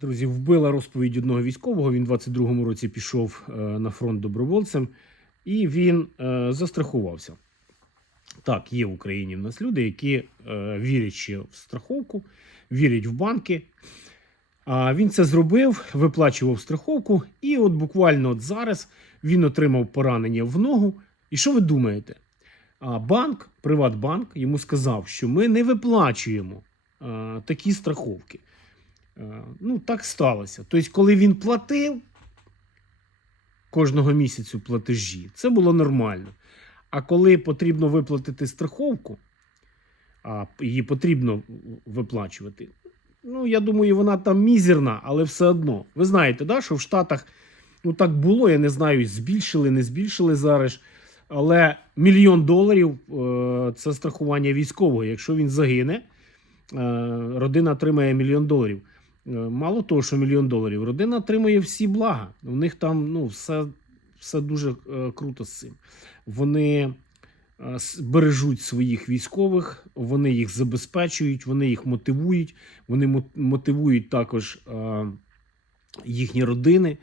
Друзі, вбила розповідь одного військового. Він у 22-му році пішов е, на фронт добровольцем, і він е, застрахувався. Так, є в Україні в нас люди, які е, вірять в страховку, вірять в банки. А він це зробив, виплачував страховку, і от буквально от зараз він отримав поранення в ногу. І що ви думаєте? А банк, Приватбанк, йому сказав, що ми не виплачуємо а, такі страховки. Е, Ну, так сталося. Тобто, коли він платив кожного місяцю платежі, це було нормально. А коли потрібно виплатити страховку, а її потрібно виплачувати, ну, я думаю, вона там мізерна, але все одно. Ви знаєте, да, що в Штатах ну, так було, я не знаю, збільшили, не збільшили зараз. Але мільйон доларів е, це страхування військового. Якщо він загине, е, родина отримає мільйон доларів. Е, Мало того, що мільйон доларів, родина отримує всі блага. У них там ну, все, все дуже е, круто з цим. Вони е, бережуть своїх військових, вони їх забезпечують, вони їх мотивують, вони мотивують також їхні родини.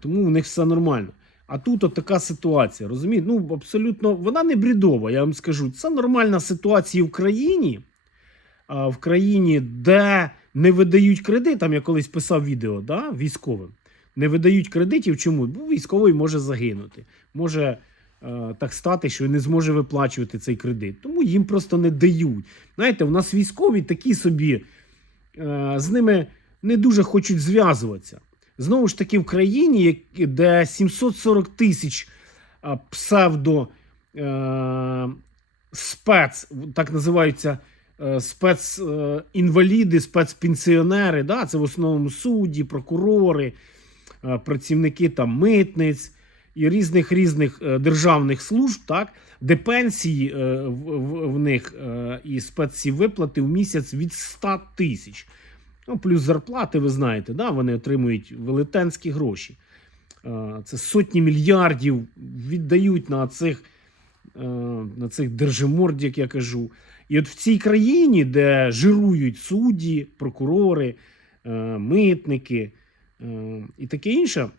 Тому в них все нормально. А тут от така ситуація, розумієте? Ну, абсолютно, вона не брідова, я вам скажу. Це нормальна ситуація в країні, в країні, де не видають кредит, там я колись писав відео да, військовим. Не видають кредитів. Чому? Бо військовий може загинути. Може е, так стати, що не зможе виплачувати цей кредит. Тому їм просто не дають. Знаєте, у нас військові такі собі, е, з ними не дуже хочуть зв'язуватися. Знову ж таки, в країні, де 740 тисяч а, псевдо е, спец, так називаються е, спецінваліди, спецпенсіонери, да? це в основному судді, прокурори, е, працівники там митниць і різних різних е, державних служб, так? де пенсії е, в, в, них е, і спецці виплати в місяць від 100 тисяч. Ну, плюс зарплати, ви знаєте, да, вони отримують велетенські гроші. Е, Це сотні мільярдів віддають на цих, е, на цих держиморд, як я кажу. І от в цій країні, де жирують судді, прокурори, е, митники е, і таке інше,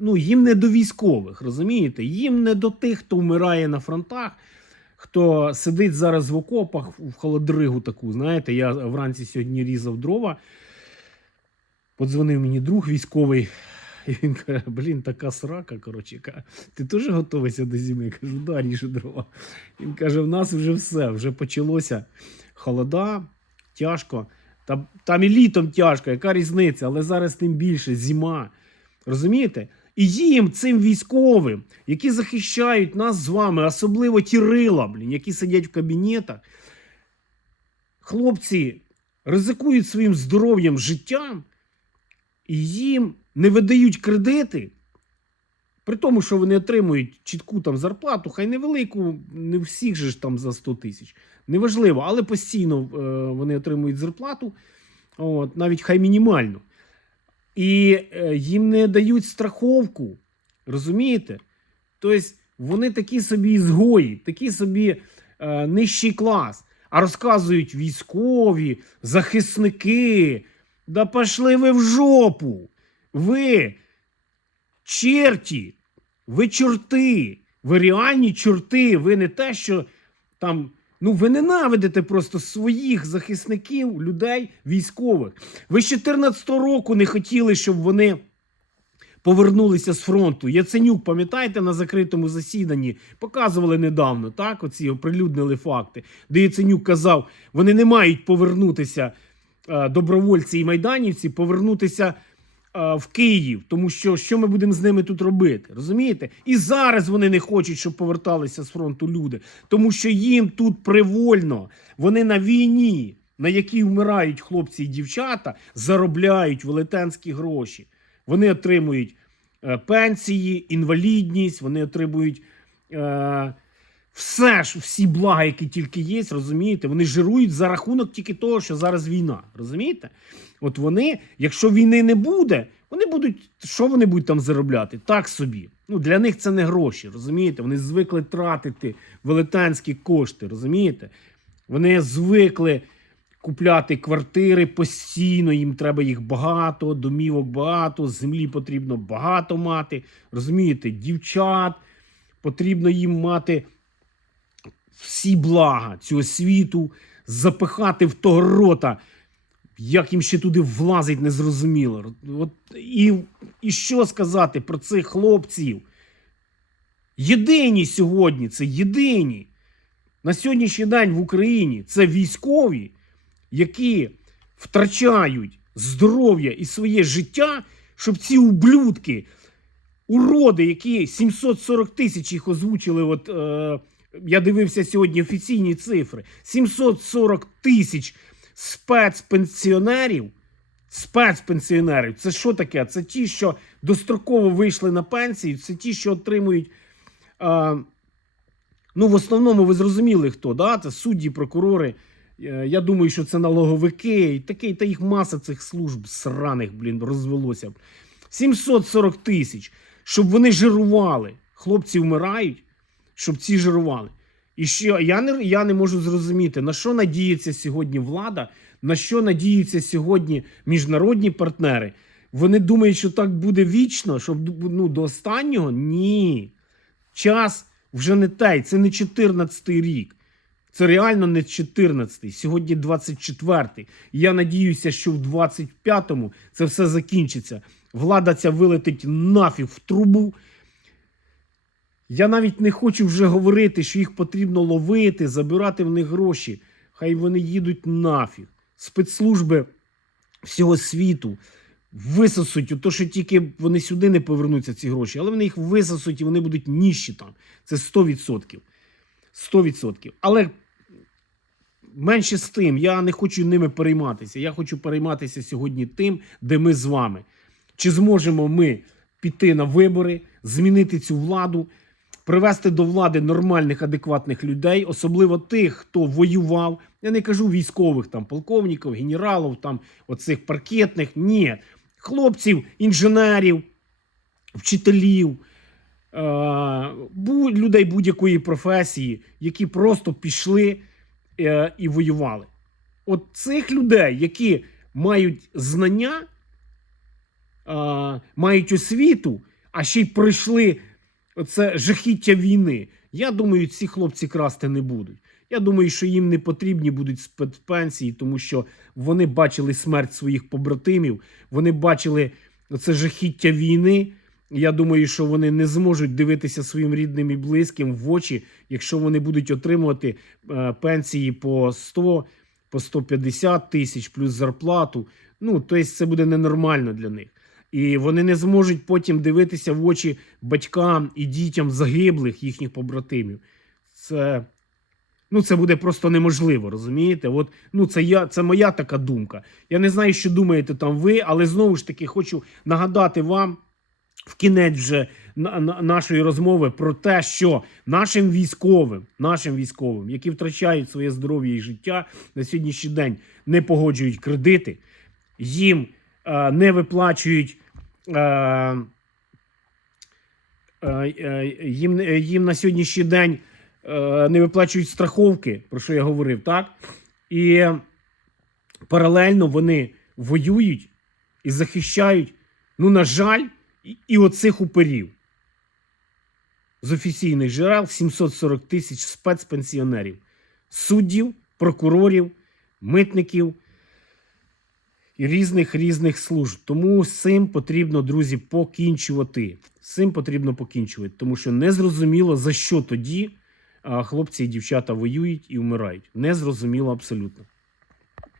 ну, їм не до військових, розумієте? Їм не до тих, хто вмирає на фронтах, хто сидить зараз в окопах в холодригу таку. Знаєте, я вранці сьогодні різав дрова. Подзвонив мені друг військовий, і він каже: блін, така срака. Коротше, ти теж готовишся до зими? Я кажу, да, ріжу дрова. Він каже: в нас вже все, вже почалося холода, тяжко. Там, там і літом тяжко, яка різниця, але зараз тим більше зима. Розумієте? І їм, цим військовим, які захищають нас з вами, особливо ті рила, блін, які сидять в кабінетах, хлопці ризикують своїм здоров'ям, життям, і їм не видають кредити, при тому, що вони отримують чітку там зарплату, хай невелику, не всіх же ж там за 100 тисяч. Неважливо, але постійно е, вони отримують зарплату, от, навіть хай мінімальну. І е, їм не дають страховку. Розумієте? Тобто вони такі собі ізгої, такі собі е, нижчий клас. А розказують військові, захисники. Да пошли ви в жопу. Ви черті, ви чорти, ви реальні чорти, ви не те, що там. Ну, ви ненавидите просто своїх захисників, людей, військових. Ви з 14 року не хотіли, щоб вони повернулися з фронту. Яценюк, пам'ятаєте, на закритому засіданні показували недавно, так? Оці оприлюднили факти, де Яценюк казав, вони не мають повернутися е, добровольці і майданівці, повернутися в Київ, тому що що ми будемо з ними тут робити? Розумієте? І зараз вони не хочуть, щоб поверталися з фронту люди, тому що їм тут привольно. Вони на війні, на якій вмирають хлопці і дівчата, заробляють велетенські гроші. Вони отримують е, пенсії, інвалідність, вони отримують. Е, все ж, всі блага, які тільки є, розумієте, вони жирують за рахунок тільки того, що зараз війна. Розумієте? От вони, якщо війни не буде, вони будуть. Що вони будуть там заробляти? Так собі. Ну, для них це не гроші, розумієте? Вони звикли тратити велетенські кошти, розумієте? Вони звикли купляти квартири постійно, їм треба їх багато, домівок багато, землі потрібно багато мати. Розумієте, дівчат потрібно їм мати всі блага цього світу, запихати в того рота. Як їм ще туди влазить, незрозуміло. От, і, і що сказати про цих хлопців? Єдині сьогодні, це єдині. На сьогоднішній день в Україні це військові, які втрачають здоров'я і своє життя, щоб ці ублюдки, уроди, які 740 тисяч їх озвучили. От, е, я дивився сьогодні офіційні цифри: 740 тисяч спецпенсіонерів. Спецпенсіонерів, це що таке? Це ті, що достроково вийшли на пенсію, це ті, що отримують. Е, ну, в основному ви зрозуміли, хто, да? Це судді, прокурори. Е, Я думаю, що це налоговики і такий, та їх маса цих служб сраних, блін, розвелося. б. 740 тисяч, щоб вони жирували. Хлопці вмирають, щоб ці жирували. І що я не, я не можу зрозуміти, на що надіється сьогодні влада, на що надіються сьогодні міжнародні партнери. Вони думають, що так буде вічно, щоб ну, до останнього? Ні. Час вже не той, це не 14-й рік. Це реально не 14-й, сьогодні 24-й. Я надіюся, що в 25-му це все закінчиться. Влада ця вилетить нафіг в трубу. Я навіть не хочу вже говорити, що їх потрібно ловити, забирати в них гроші. Хай вони їдуть нафіг. Спецслужби всього світу висосуть, то що тільки вони сюди не повернуться, ці гроші, але вони їх висосуть і вони будуть ніщі там. Це 100%. 100%. Але менше з тим, я не хочу ними перейматися. Я хочу перейматися сьогодні тим, де ми з вами. Чи зможемо ми піти на вибори, змінити цю владу, привести до влади нормальних, адекватних людей, особливо тих, хто воював. Я не кажу військових, там, полковників, генералів, там, оцих паркетних. Ні. Хлопців, інженерів, вчителів, е, людей будь-якої професії, які просто пішли е, і воювали. От цих людей, які мають знання, е, мають освіту, а ще й пройшли оце жахіття війни. Я думаю, ці хлопці красти не будуть. Я думаю, що їм не потрібні будуть спецпенсії, тому що вони бачили смерть своїх побратимів, вони бачили це жахіття війни. Я думаю, що вони не зможуть дивитися своїм рідним і близьким в очі, якщо вони будуть отримувати е, пенсії по 100, по 150 тисяч плюс зарплату. Ну, тобто це буде ненормально для них. І вони не зможуть потім дивитися в очі батькам і дітям загиблих їхніх побратимів. Це, ну, це буде просто неможливо, розумієте? От, ну, це, я, це моя така думка. Я не знаю, що думаєте там ви, але знову ж таки хочу нагадати вам в кінець вже на, на, нашої розмови про те, що нашим військовим, нашим військовим, які втрачають своє здоров'я і життя, на сьогоднішній день не погоджують кредити, їм е, не виплачують. Е, е, е, їм, їм на сьогоднішній день не виплачують страховки, про що я говорив, так? І паралельно вони воюють і захищають, ну, на жаль, і оцих уперів. З офіційних джерел 740 тисяч спецпенсіонерів, суддів, прокурорів, митників і різних різних служб. Тому з цим потрібно, друзі, покінчувати. З цим потрібно покінчувати, тому що незрозуміло, за що тоді хлопці і дівчата воюють і вмирають. Незрозуміло абсолютно.